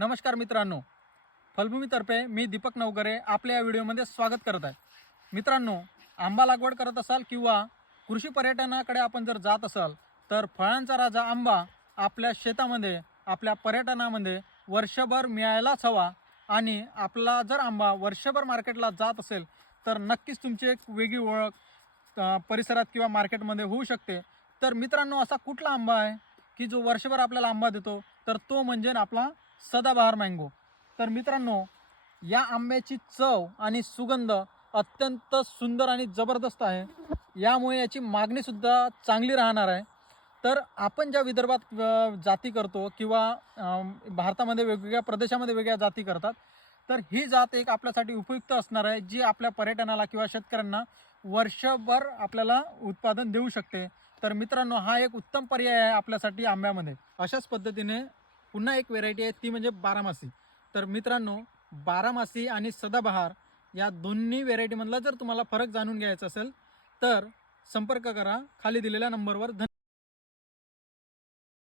नमस्कार मित्रांनो, फलभूमीतर्फे मी दीपक नवकरे आपल्या या व्हिडिओमध्ये स्वागत करत आहे। मित्रांनो, आंबा लागवड करत असाल किंवा कृषी पर्यटनाकडे आपण जर जात असाल तर फळांचा राजा आंबा आपल्या शेतामध्ये आपल्या पर्यटनामध्ये वर्षभर मिळायलाच हवा। आणि आपला जर आंबा वर्षभर मार्केटला जात असेल तर नक्कीच तुमची एक वेगळी ओळख परिसरात किंवा मार्केटमध्ये होऊ शकते। तर मित्रांनो, असा कुठला आंबा आहे की जो वर्षभर आपल्याला आंबा देतो, तर तो म्हणजे आपला सदाबहार मँगो। तर मित्रांनो, या आंब्याची चव आणि सुगंध अत्यंत सुंदर आणि जबरदस्त आहे, यामुळे याची मागणी सुद्धा चांगली राहणार आहे। तर आपण ज्या विदर्भात जाती करतो किंवा भारतामध्ये वेगवेगळ्या प्रदेशामध्ये वेगळ्या जाती करतात, तर ही जात एक आपल्यासाठी उपयुक्त असणार आहे, जी आपल्या पर्यटनाला किंवा शेतकऱ्यांना वर्षभर आपल्याला उत्पादन देऊ शकते। तर मित्रांनो, हा एक उत्तम पर्याय आहे आपल्यासाठी आंब्यामध्ये। अशाच पद्धतीने पुन्हा एक व्हेरायटी आहे, ती म्हणजे बारामासी। तर मित्रांनो, बारामासी आणि सदाबहार या दोन्ही व्हेरायटीमधला जर तुम्हाला फरक जाणून घ्यायचा असेल तर संपर्क करा खाली दिलेल्या नंबरवर।